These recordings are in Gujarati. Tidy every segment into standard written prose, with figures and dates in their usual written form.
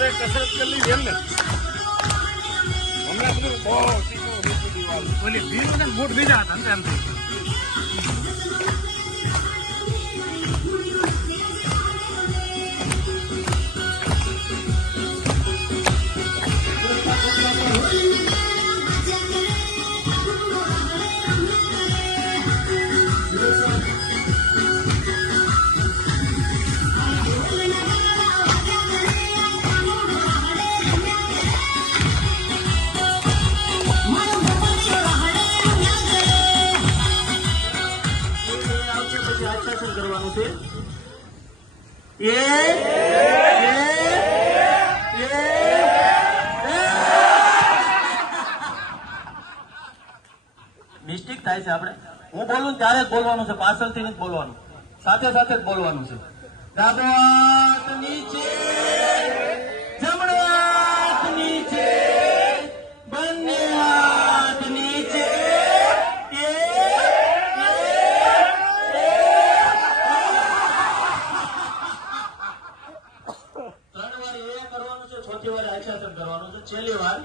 બધા કસરત કરી લીધી એમ ને હમણાં બધું બહુ ઓલી ભીડ બધા બૂટ બીજા હતા ને એમ કરવાનું છે મિસ્ટેક થાય છે આપણે હું બોલું ત્યારે જ બોલવાનું છે પાછળથી નથી બોલવાનું સાથે સાથે જ બોલવાનું છે ડાબો હાથ નીચે જમણો હાથ નીચે બંને હાથ નીચે ચોથી વાર આછાસન કરવાનું છે છેલ્લી વાર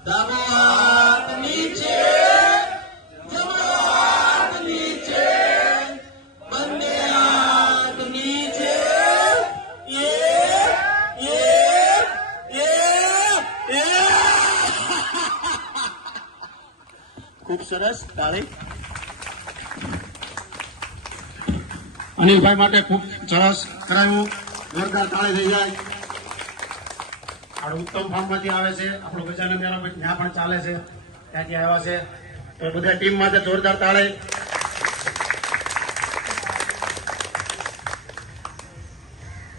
ડાબો હાથ નીચે જમણો હાથ નીચે બંને હાથ નીચે ખૂબ સરસ તાળી અનિલભાઈ માટે ખૂબ સરસ કરાયું જોરદાર તાળી થઈ જાય ઉત્તમ ફાર્મમાંથી આવે છે આપણો ગજાનંદ ત્યાં પણ ચાલે છે ત્યાંથી આવ્યા છે તો બધા ટીમ માટે જોરદાર તાળી